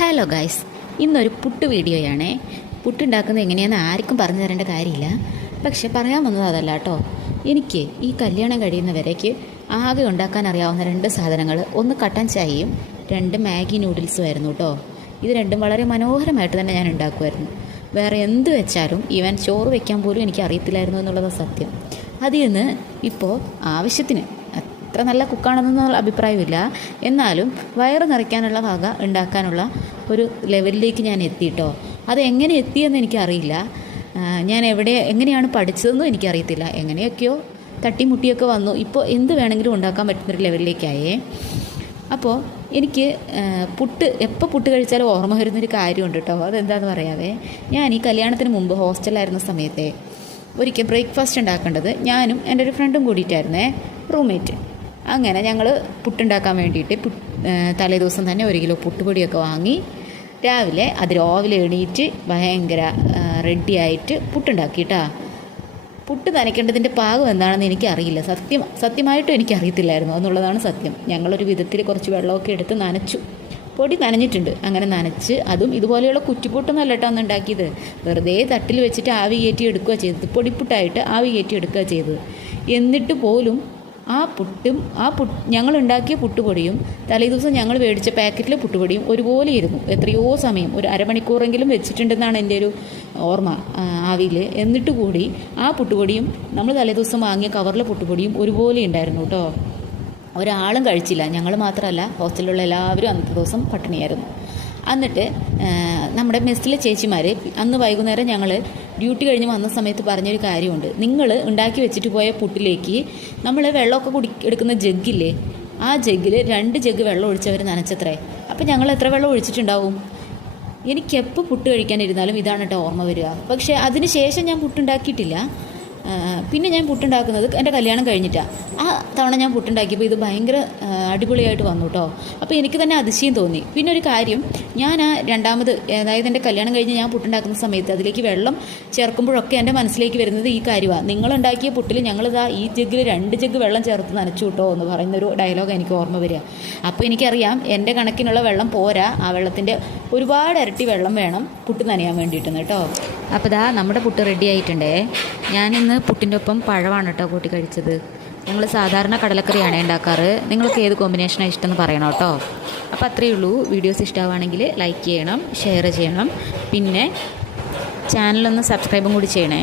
Hello guys, ഇന്നൊരു പുട്ട് വീഡിയോയാണേ. പുട്ടുണ്ടാക്കുന്നത് എങ്ങനെയാണെന്ന് ആർക്കും പറഞ്ഞു തരേണ്ട കാര്യമില്ല. പക്ഷെ പറയാൻ വന്നത് അതല്ല കേട്ടോ. എനിക്ക് ഈ കല്യാണം കഴിയുന്നവരേക്ക് ആകെ ഉണ്ടാക്കാൻ അറിയാവുന്ന രണ്ട് സാധനങ്ങൾ, ഒന്ന് കട്ടൻ ചായയും രണ്ട് മാഗി നൂഡിൽസും ആയിരുന്നു കേട്ടോ. ഇത് രണ്ടും വളരെ മനോഹരമായിട്ട് തന്നെ ഞാൻ ഉണ്ടാക്കുമായിരുന്നു. വേറെ എന്ത് വെച്ചാലും ഈവൻ ചോറ് വെക്കാൻ പോലും എനിക്ക് അറിയത്തില്ലായിരുന്നു എന്നുള്ളത് സത്യം. അതിൽ നിന്ന് ഇപ്പോൾ ആവശ്യത്തിന് അത്ര നല്ല കുക്കാണെന്നൊന്നും അഭിപ്രായമില്ല, എന്നാലും വയറ് നിറയ്ക്കാനുള്ള വക ഉണ്ടാക്കാനുള്ള ഒരു ലെവലിലേക്ക് ഞാൻ എത്തിയിട്ടോ. അത് എങ്ങനെ എത്തിയെന്ന് എനിക്കറിയില്ല. ഞാൻ എങ്ങനെയാണ് പഠിച്ചതെന്നും എനിക്കറിയത്തില്ല. എങ്ങനെയൊക്കെയോ തട്ടിമുട്ടിയൊക്കെ വന്നു. ഇപ്പോൾ എന്ത് വേണമെങ്കിലും ഉണ്ടാക്കാൻ പറ്റുന്നൊരു ലെവലിലേക്കായേ. അപ്പോൾ എനിക്ക് എപ്പോൾ പുട്ട് കഴിച്ചാലും ഓർമ്മ വരുന്നൊരു കാര്യമുണ്ട് കേട്ടോ. അതെന്താണെന്ന് പറയാവേ. ഞാൻ ഈ കല്യാണത്തിന് മുമ്പ് ഹോസ്റ്റലിലായിരുന്ന സമയത്തെ ഒരിക്കൽ ബ്രേക്ക്ഫാസ്റ്റ് ഉണ്ടാക്കേണ്ടത് ഞാനും എൻ്റെ ഒരു ഫ്രണ്ടും കൂടിയിട്ടായിരുന്നേ, റൂംമേറ്റ്. അങ്ങനെ ഞങ്ങൾ പുട്ടുണ്ടാക്കാൻ വേണ്ടിയിട്ട് തലേ ദിവസം തന്നെ 1 കിലോ പുട്ടുപൊടിയൊക്കെ വാങ്ങി രാവിലെ എണീറ്റ് ഭയങ്കര റെഡിയായിട്ട് പുട്ടുണ്ടാക്കിയിട്ടാ. പുട്ട് നനയ്ക്കേണ്ടതിൻ്റെ പാകം എന്താണെന്ന് എനിക്കറിയില്ല. സത്യമായിട്ടും എനിക്കറിയത്തില്ലായിരുന്നു എന്നുള്ളതാണ് സത്യം. ഞങ്ങളൊരു വിധത്തിൽ കുറച്ച് വെള്ളമൊക്കെ എടുത്ത് നനച്ചു. പൊടി നനഞ്ഞിട്ടുണ്ട്. അങ്ങനെ നനച്ച്, അതും ഇതുപോലെയുള്ള കുറ്റിപ്പുട്ടൊന്നും അല്ലട്ടോ അന്ന് ഉണ്ടാക്കിയത്. വെറുതെ തട്ടിൽ വെച്ചിട്ട് ആവി കയറ്റി എടുക്കുക ചെയ്തത്. പൊടിപ്പുട്ടായിട്ട് ആവി കയറ്റി എടുക്കുക ചെയ്തത്. എന്നിട്ട് പോലും ഞങ്ങളുണ്ടാക്കിയ പുട്ടുപൊടിയും തലേദിവസം ഞങ്ങൾ മേടിച്ച പാക്കറ്റിലെ പുട്ടുപൊടിയും ഒരുപോലെ ഇരുന്നു. എത്രയോ സമയം, ഒരു അരമണിക്കൂറെങ്കിലും വെച്ചിട്ടുണ്ടെന്നാണ് എൻ്റെ ഒരു ഓർമ്മ ആവിയിൽ. എന്നിട്ട് കൂടി ആ പുട്ടുപൊടിയും നമ്മൾ തലേദിവസം വാങ്ങിയ കവറിലെ പുട്ടുപൊടിയും ഒരുപോലെ ഉണ്ടായിരുന്നു കേട്ടോ. ഒരാളും കഴിച്ചില്ല. ഞങ്ങൾ മാത്രമല്ല, ഹോസ്റ്റലിലുള്ള എല്ലാവരും അന്നത്തെ ദിവസം പട്ടിണിയായിരുന്നു. എന്നിട്ട് നമ്മുടെ മെസ്സിലെ ചേച്ചിമാർ അന്ന് വൈകുന്നേരം ഞങ്ങൾ ഡ്യൂട്ടി കഴിഞ്ഞ് വന്ന സമയത്ത് പറഞ്ഞൊരു കാര്യമുണ്ട്. നിങ്ങൾ ഉണ്ടാക്കി വെച്ചിട്ട് പോയ പുട്ടിലേക്ക് നമ്മൾ വെള്ളമൊക്കെ എടുക്കുന്ന ജഗ്ഗില്ലേ, ആ ജഗ്ഗിൽ 2 ജഗ്ഗ് വെള്ളം ഒഴിച്ചവർ നനച്ചത്രേ. അപ്പം ഞങ്ങൾ എത്ര വെള്ളം ഒഴിച്ചിട്ടുണ്ടാവും? എനിക്കെപ്പോൾ പുട്ട് കഴിക്കാനിരുന്നാലും ഇതാണ് കേട്ടോ ഓർമ്മ വരിക. പക്ഷേ അതിന് ശേഷം ഞാൻ പുട്ടുണ്ടാക്കിയിട്ടില്ല. പിന്നെ ഞാൻ പുട്ടുണ്ടാക്കുന്നത് എൻ്റെ കല്യാണം കഴിഞ്ഞിട്ടാണ്. ആ തവണ ഞാൻ പുട്ടുണ്ടാക്കിയപ്പോൾ ഇത് ഭയങ്കര അടിപൊളിയായിട്ട് വന്നു കേട്ടോ. അപ്പോൾ എനിക്ക് തന്നെ അതിശയം തോന്നി. പിന്നെ ഒരു കാര്യം, ഞാൻ രണ്ടാമത്, അതായത് എൻ്റെ കല്യാണം കഴിഞ്ഞ് ഞാൻ പുട്ടുണ്ടാക്കുന്ന സമയത്ത് അതിലേക്ക് വെള്ളം ചേർക്കുമ്പോഴൊക്കെ എൻ്റെ മനസ്സിലേക്ക് വരുന്നത് ഈ കാര്യമാണ്. നിങ്ങളുണ്ടാക്കിയ പുട്ടിൽ ഞങ്ങളിതാ ഈ ജഗ്ഗിൽ 2 ജഗ്ഗ് വെള്ളം ചേർത്ത് നനച്ചു കേട്ടോ എന്ന് പറയുന്നൊരു ഡയലോഗ് എനിക്ക് ഓർമ്മ വരിക. അപ്പോൾ എനിക്കറിയാം എൻ്റെ കണക്കിനുള്ള വെള്ളം പോരാ, ആ വെള്ളത്തിൻ്റെ ഒരുപാട് ഇരട്ടി വെള്ളം വേണം പുട്ട് നനയാൻ വേണ്ടിയിട്ടെന്ന് കേട്ടോ. അപ്പോൾ ഇതാ നമ്മുടെ പുട്ട് റെഡി ആയിട്ടുണ്ടേ. ഞാനിന്ന് പുട്ടിൻ്റെ ഒപ്പം പഴമാണ് കേട്ടോ കൂട്ടി കഴിച്ചത്. ഞങ്ങൾ സാധാരണ കടലക്കറിയാണ് ഉണ്ടാക്കാറ്. നിങ്ങൾക്ക് ഏത് കോമ്പിനേഷനാണ് ഇഷ്ടമെന്ന് പറയണം കേട്ടോ. അപ്പോൾ അത്രയേ ഉള്ളൂ. വീഡിയോസ് ഇഷ്ടമാവുകയാണെങ്കിൽ ലൈക്ക് ചെയ്യണം, ഷെയർ ചെയ്യണം, പിന്നെ ചാനലൊന്ന് സബ്സ്ക്രൈബും കൂടി ചെയ്യണേ.